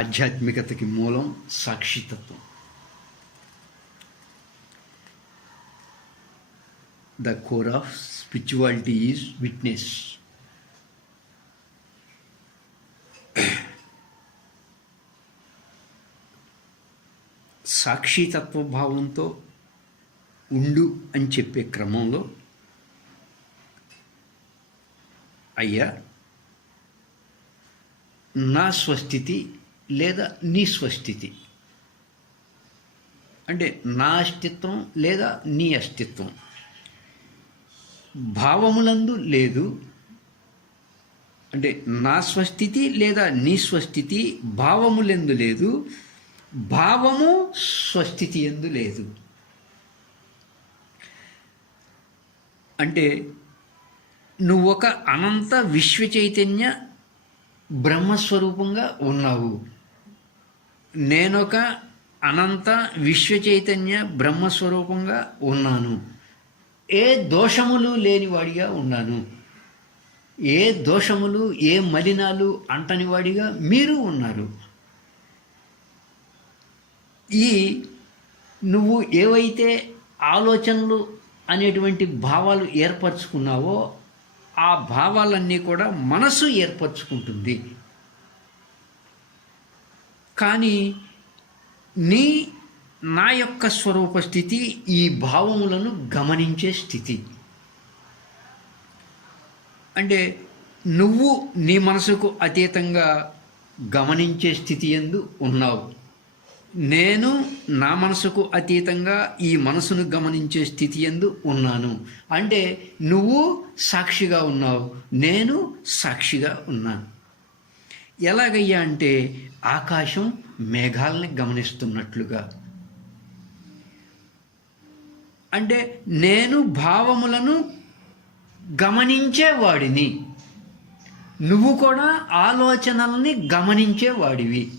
ఆధ్యాత్మికతకి మూలం సాక్షితత్వం. The core of spirituality is witness సాక్షితత్వ భావంతో ఉండు అని చెప్పే క్రమంలో అయ్యా నా స్వస్థితి లేదా నీ స్వస్థితి అంటే నా అస్తిత్వం లేదా నీ అస్తిత్వం. భావములందు లేదు. అంటే నా స్వస్థితి లేదా నీ స్వస్థితి భావములెందు లేదు. భావము స్వస్థితి ఎందు లేదు. అంటే నువ్వు ఒక అనంత విశ్వ చైతన్య బ్రహ్మస్వరూపంగా ఉన్నావు. నేనొక అనంత విశ్వ చైతన్య బ్రహ్మస్వరూపంగా ఉన్నాను. ఏ దోషములు లేనివాడిగా ఉన్నాను. ఏ దోషములు ఏ మలినాలు అంటనివాడిగా మీరు ఉన్నారు. ఈ నువ్వు ఏవైతే ఆలోచనలు అనేటువంటి భావాలు ఏర్పరచుకున్నావో ఆ భావాలన్నీ కూడా మనసు ఏర్పరచుకుంటుంది. కానీ నీ నా యొక్క స్వరూప స్థితి ఈ భావములను గమనించే స్థితి. అంటే నువ్వు నీ మనసుకు అతీతంగా గమనించే స్థితి ఎందు ఉన్నావు. నేను నా మనసుకు అతీతంగా ఈ మనసును గమనించే స్థితి ఎందు ఉన్నాను. అంటే నువ్వు సాక్షిగా ఉన్నావు. నేను సాక్షిగా ఉన్నాను. ఎలాగయ్యా అంటే ఆకాశం మేఘాలని గమనిస్తున్నట్లుగా. అంటే నేను భావములను గమనించేవాడిని. నువ్వు కూడా ఆలోచనల్ని గమనించేవాడివి.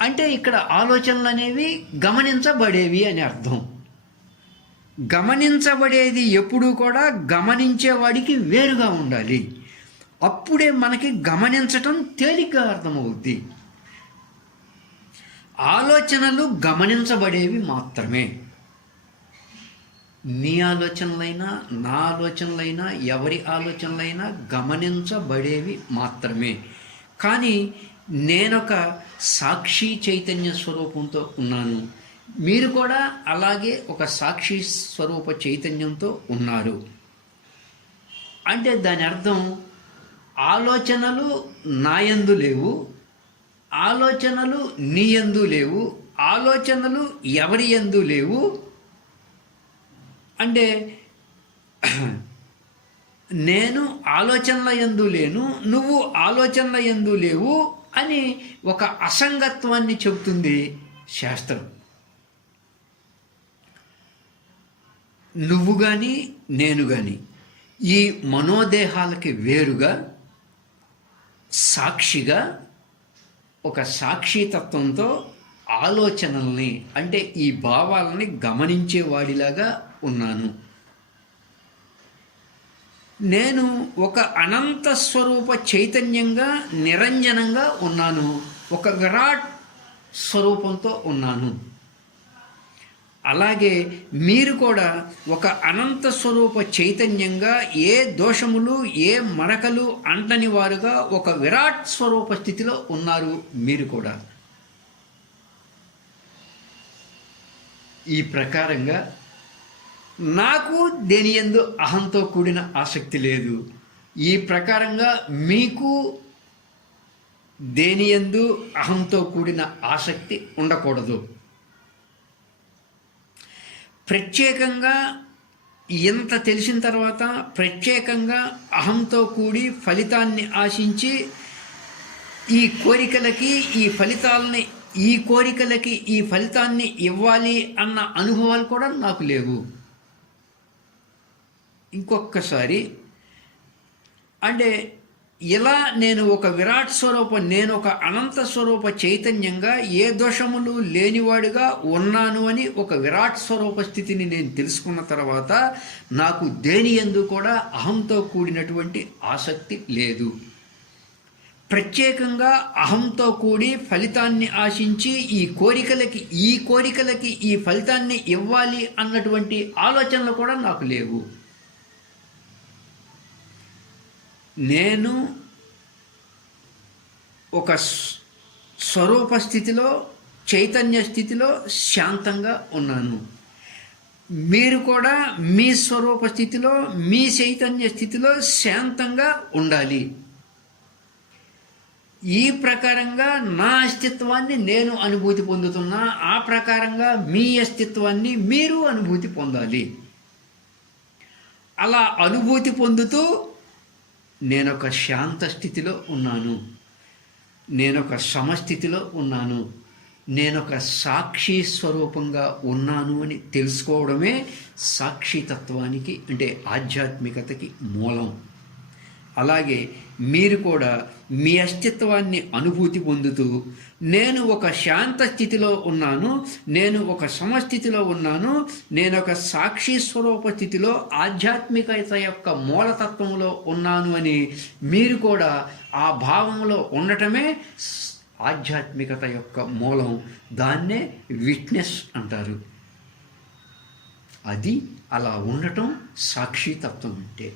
అంటే ఇక్కడ ఆలోచనలు అనేవి గమనించబడేవి అని అర్థం. గమనించబడేది ఎప్పుడూ కూడా గమనించేవాడికి వేరుగా ఉండాలి. అప్పుడే మనకి గమనించటం తేలిగ్గా అర్థమవుద్ది. ఆలోచనలు గమనించబడేవి మాత్రమే. నీ ఆలోచనలైనా నా ఆలోచనలైనా ఎవరి ఆలోచనలైనా గమనించబడేవి మాత్రమే. కానీ నేనొక సాక్షి చైతన్య స్వరూపంతో ఉన్నాను. మీరు కూడా అలాగే ఒక సాక్షి స్వరూప చైతన్యంతో ఉన్నారు. అంటే దాని అర్థం ఆలోచనలు నాయందు లేవు ఆలోచనలు నీయందు లేవు ఆలోచనలు ఎవరి ఎందు లేవు? అంటే నేను ఆలోచనల ఎందు లేను నువ్వు ఆలోచనల ఎందు లేవు అని ఒక అసంగత్వాన్ని చెబుతుంది శాస్త్రం. నువ్వు కానీ నేను కానీ ఈ మనోదేహాలకి వేరుగా సాక్షిగా ఒక సాక్షితత్వంతో ఆలోచనల్ని అంటే ఈ భావాలని గమనించేవాడిలాగా ఉన్నాను. నేను ఒక అనంత స్వరూప చైతన్యంగా నిరంజనంగా ఉన్నాను. ఒక విరాట్ స్వరూపంతో ఉన్నాను. అలాగే మీరు కూడా ఒక అనంత స్వరూప చైతన్యంగా ఏ దోషములు ఏ మరకలు అంటని వారుగా ఒక విరాట్ స్వరూప స్థితిలో ఉన్నారు మీరు కూడా. ఈ ప్రకారంగా నాకు దేని ఎందు అహంతో కూడిన ఆసక్తి లేదు. ఈ ప్రకారంగా మీకు దేని ఎందు అహంతో కూడిన ఆసక్తి ఉండకూడదు. ప్రత్యేకంగా ఇంత తెలిసిన తర్వాత ప్రత్యేకంగా అహంతో కూడి ఫలితాన్ని ఆశించి ఈ కోరికలకి ఈ ఫలితాలని ఈ కోరికలకి ఈ ఫలితాన్ని ఇవ్వాలి అన్న అనుభవాలు కూడా నాకు లేవు. ఇంకొకసారి అంటే ఇలా నేను ఒక విరాట్ స్వరూప నేను ఒక అనంత స్వరూప చైతన్యంగా ఏ దోషములు లేనివాడిగా ఉన్నాను అని ఒక విరాట్ స్వరూప స్థితిని నేను తెలుసుకున్న తర్వాత నాకు దేని ఎందు కూడా అహంతో కూడినటువంటి ఆసక్తి లేదు. ప్రత్యేకంగా అహంతో కూడి ఫలితాన్ని ఆశించి ఈ కోరికలకి ఈ కోరికలకి ఈ ఫలితాన్ని ఇవ్వాలి అన్నటువంటి ఆలోచనలు కూడా నాకు లేవు. నేను ఒక స్వరూప స్థితిలో చైతన్య స్థితిలో శాంతంగా ఉన్నాను. మీరు కూడా మీ స్వరూప స్థితిలో మీ చైతన్య స్థితిలో శాంతంగా ఉండాలి. ఈ ప్రకారంగా నా అస్తిత్వాన్ని నేను అనుభూతి పొందుతున్నా ఆ ప్రకారంగా మీ అస్తిత్వాన్ని మీరు అనుభూతి పొందాలి. అలా అనుభూతి పొందుతూ నేనొక శాంత స్థితిలో ఉన్నాను. నేనొక సమస్థితిలో ఉన్నాను. నేనొక సాక్షి స్వరూపంగా ఉన్నాను అని తెలుసుకోవడమే సాక్షితత్వానికి అంటే ఆధ్యాత్మికతకి మూలం. అలాగే మీరు కూడా మీ అస్తిత్వాన్ని అనుభూతి పొందుతూ నేను ఒక శాంత స్థితిలో ఉన్నాను నేను ఒక సమస్థితిలో ఉన్నాను నేను ఒక సాక్షి స్వరూప స్థితిలో ఆధ్యాత్మికత యొక్క మూలతత్వంలో ఉన్నాను అని మీరు కూడా ఆ భావంలో ఉండటమే ఆధ్యాత్మికత యొక్క మూలం. దాన్నే విట్నెస్ అంటారు. అది అలా ఉండటం సాక్షితత్వం అంటే.